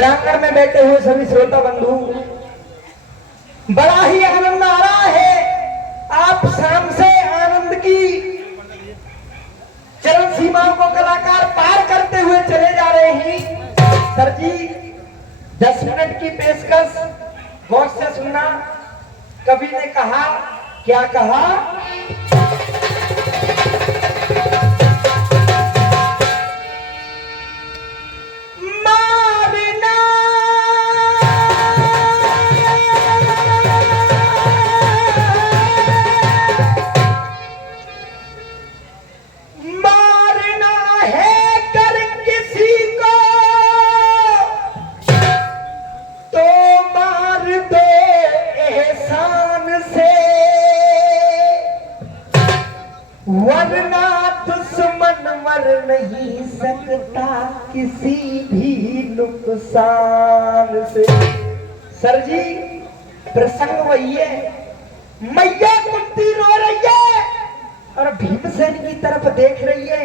प्रांगण में बैठे हुए सभी श्रोता बंधु, बड़ा ही आनंद आ रहा है। आप शाम से आनंद की चरम सीमाओं को कलाकार पार करते हुए चले जा रहे हैं। सर जी 10 मिनट की पेशकश गौर से सुनना। कवि ने कहा, क्या कहा? वरना दुश्मन मर नहीं सकता किसी भी नुकसान से। सर जी प्रसंग वही है, मैया कुंती रो रही है और भीमसेन की तरफ देख रही है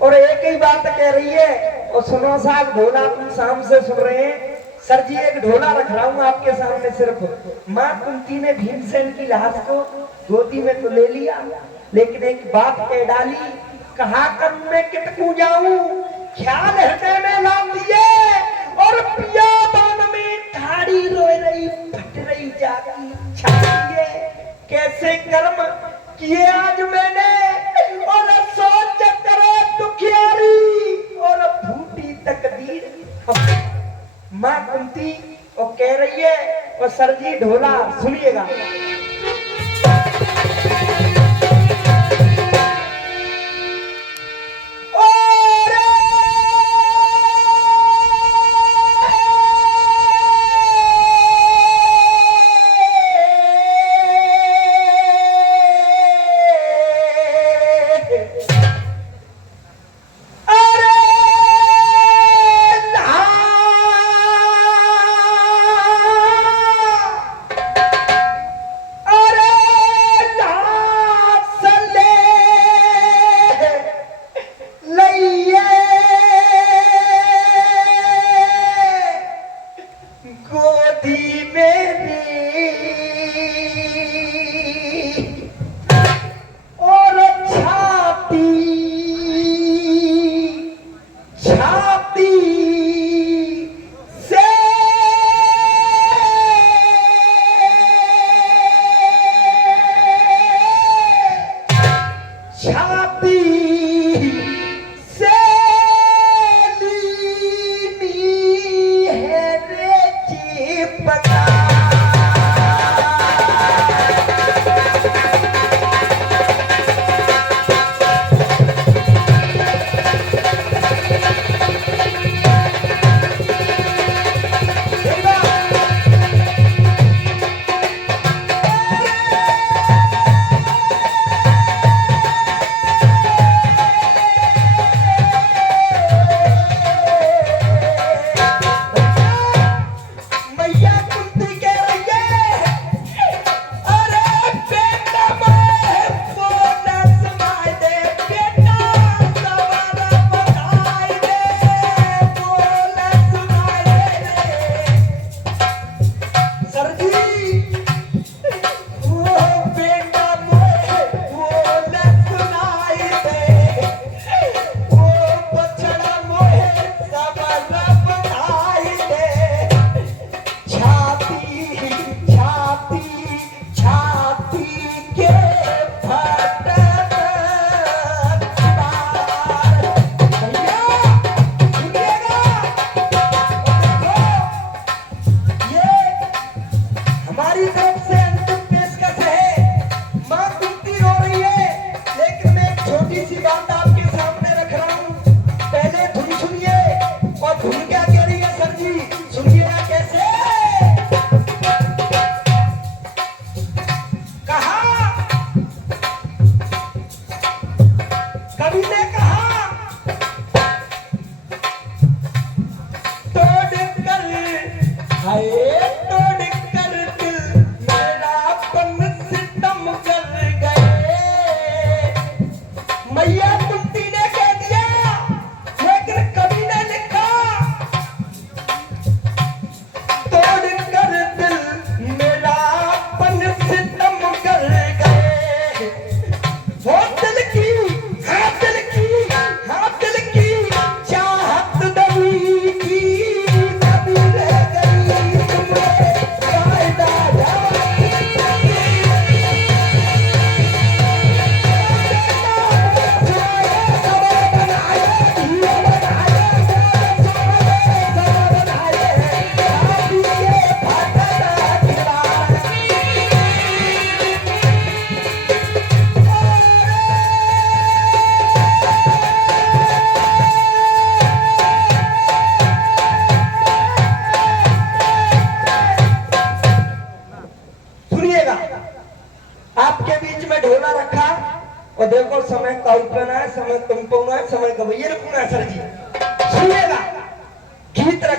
और एक ही बात कह रही है। और सुनो साहब, ढोला तुम शाम से सुन रहे हैं। सर जी एक ढोला रख रहा हूं आपके सामने। सिर्फ माँ कुंती ने भीमसेन की लाश को गोदी में तो ले लिया, लेकिन एक बात कह डाली, कहा कब मैं कितकू जाऊं, ख्याल हृदय में ला दिए और पिया बान में ठाड़ी रोए रही फट रही जाती छाती। कैसे कर्म किए आज मैंने और सोच करे दुखियारी और फूटी तकदीर। माँ कुंती वो कह रही है और सर जी ढोला सुनिएगा।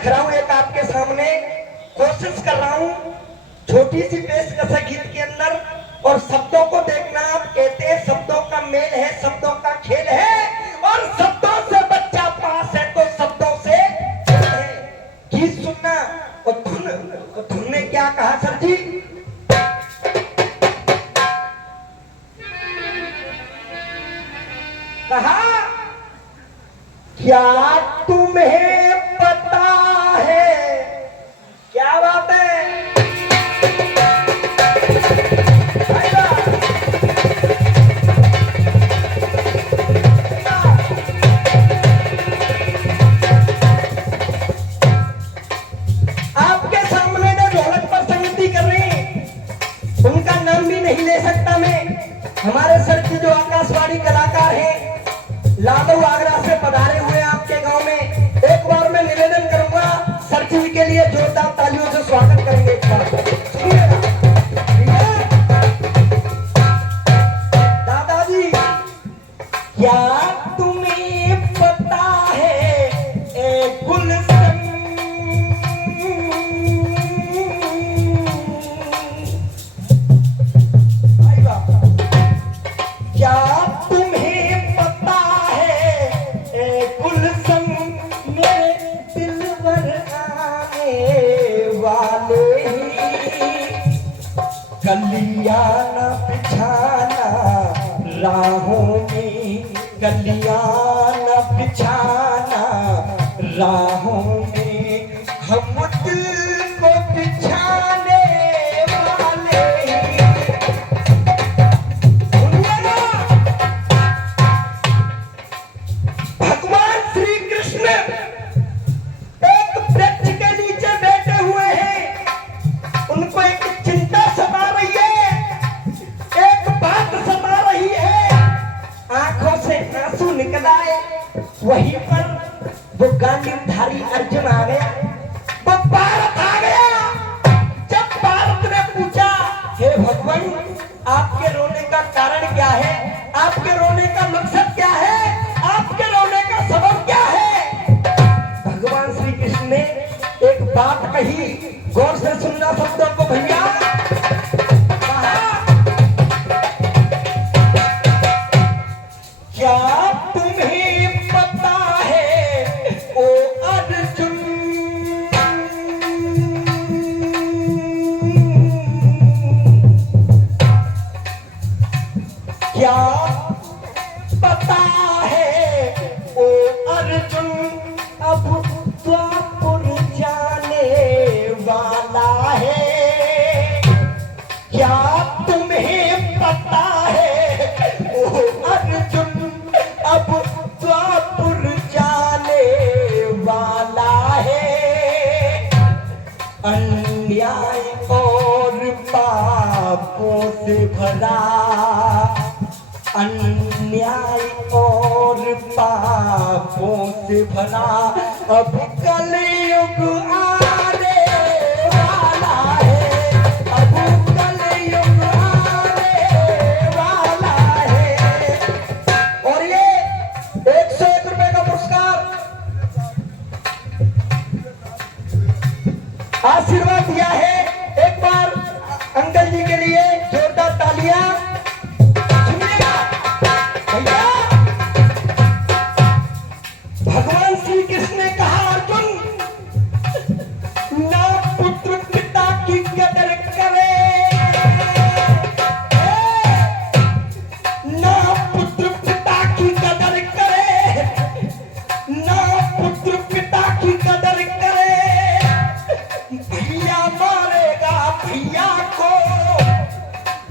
रख रहा हूं एक आपके सामने, कोशिश कर रहा हूं छोटी सी पेशकश है गीत के अंदर, और शब्दों को देखना। आप कहते हैं शब्दों का मेल है, शब्दों का खेल है, और शब्दों से बच्चा पास है तो शब्दों से खेल है। गीत सुनना और धुन ने क्या कहा सर जी? कहा क्या तुम्हें पता है? क्या बात है? आपके सामने जो ढोलक पर संगीति कर रही हैं, उनका नाम भी नहीं ले सकता मैं। हमारे सर जी जो आकाशवाणी कलाकार हैं, लाडो आगरा से पधारे हुए आपके गांव में, एक बार मैं निवेदन करूंगा सर जी के लिए जोरदार तालियों से स्वागत करेंगे। एक बार सुनिएगा दादाजी। क्या तुम्हें पता है ए गुलशन, क्या तुम्हें पता है ए गुलशन, मेरे दिलबर आने वाले ही गलियां न बिछाना राहों में, गलियां न बिछाना राहों में, हम दिल को बिछाने वाले ही। भगवान श्री कृष्ण एक वृक्ष के नीचे बैठे हुए हैं, उनको एक चिंता सता रही है, एक बात सता रही है, आंखों से आंसू निकल आए। वहीं पर वो गांडीवधारी अर्जुन आ गया, वो भारत आ गया। जब भारत ने पूछा हे भगवान आपके रोने का कारण क्या है, आपके रोने का मकसद क्या है, आपके रोने का सबब क्या है, भगवान श्री कृष्ण ने एक बात कही। गौर से सुनना शब्दों को भैया। क्या तुम्हें पता है ओ अर्जुन, क्या पता है ओ अर्जुन, अब द्वापर जाने वाला है। क्या तुम्हें पता है ओ अर्जुन, अब द्वापर जाने वाला है। अन्याय और पापों से भरा, अन्याय और पापों से भरा अब कलयुग आने वाला है, अब कलयुग आने वाला है। और ये 101 रुपए का पुरस्कार आशीर्वाद दिया है। एक बार अंकल जी के लिए जोरदार तालियां। भगवान श्री कृष्ण ने कहा अर्जुन ना पुत्र पिता की कदर करे, ना पुत्र पिता की कदर करे, ना पुत्र पिता की कदर करे, भैया मारेगा भैया को,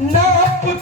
ना पुत्र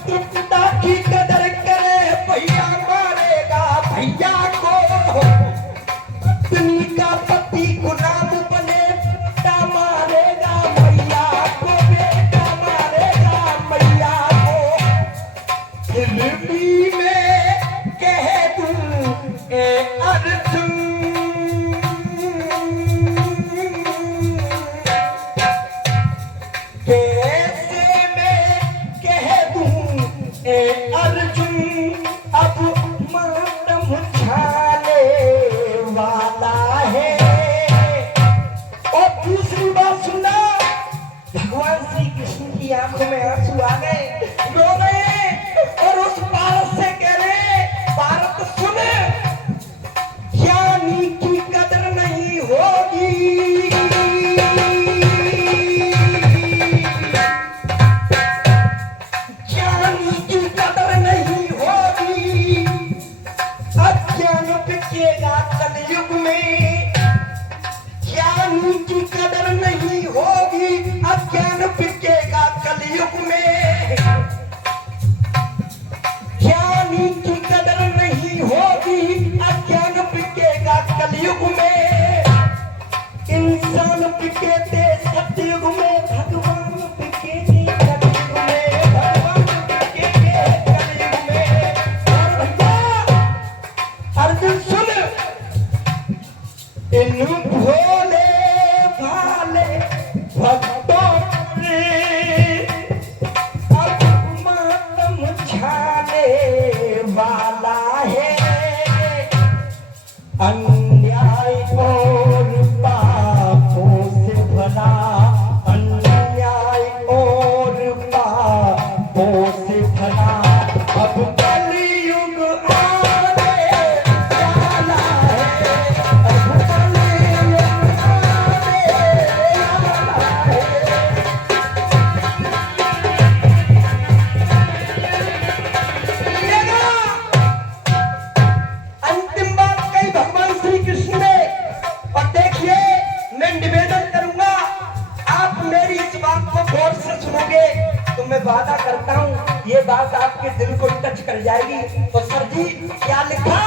ज्ञानी की कदर नहीं होगी, अज्ञान बिकेगा कलयुग में। ज्ञानी की कदर नहीं होगी, अज्ञान बिकेगा कलयुग में। इंसान बिके थे सतयुग में, भगवान बिके थे कलयुग में, भगवान बिके थे कलयुग में। और भैया अर्जुन सुन, इन भोले भाले भक्तों ने अब मातम छाने वाला है। अन्याय और पापों से भला, अन्याय और पापों से भला, अब कलयुग आने वाला है। अब कलयुग आने वाला है। सुनिएगा, अंतिम बात कही भगवान श्री कृष्ण ने। और देखिए, मैं निवेदन करूंगा, आप मेरी इस बात को गौर से सुनोगे तो मैं वादा करता हूं ये बात आपके दिल को टच कर जाएगी। तो सर जी क्या लिखा,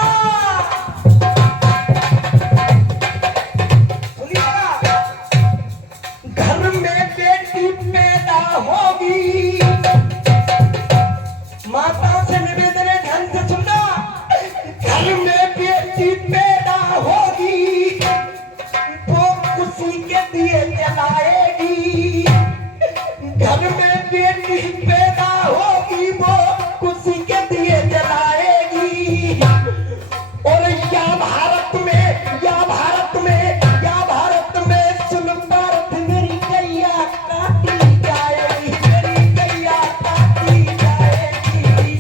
सुनिएगा। घर में बेटी पैदा होगी, माता से निवेदन है, ध्यान से सुनना। घर में बेटी पैदा होगी, वो खुशी के दिए जलाएगी। घर में बेटी पैदा होगी, वो खुशी के दिए जलाएगी। और या भारत में, या भारत में, या भारत में सुन भारत, मेरी गैया काटी जाएगी, मेरी गैया काटी जाएगी।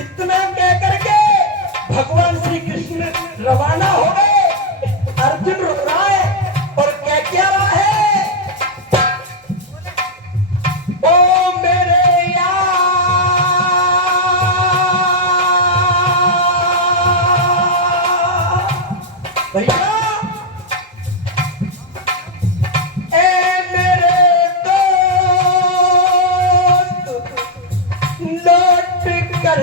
इतना कह करके भगवान श्री कृष्ण रवाना हो गए। अर्जुन रुक रहा है और क्या रहा है, ओ मेरे यार, भैया ए मेरे दोस्त, लौट कर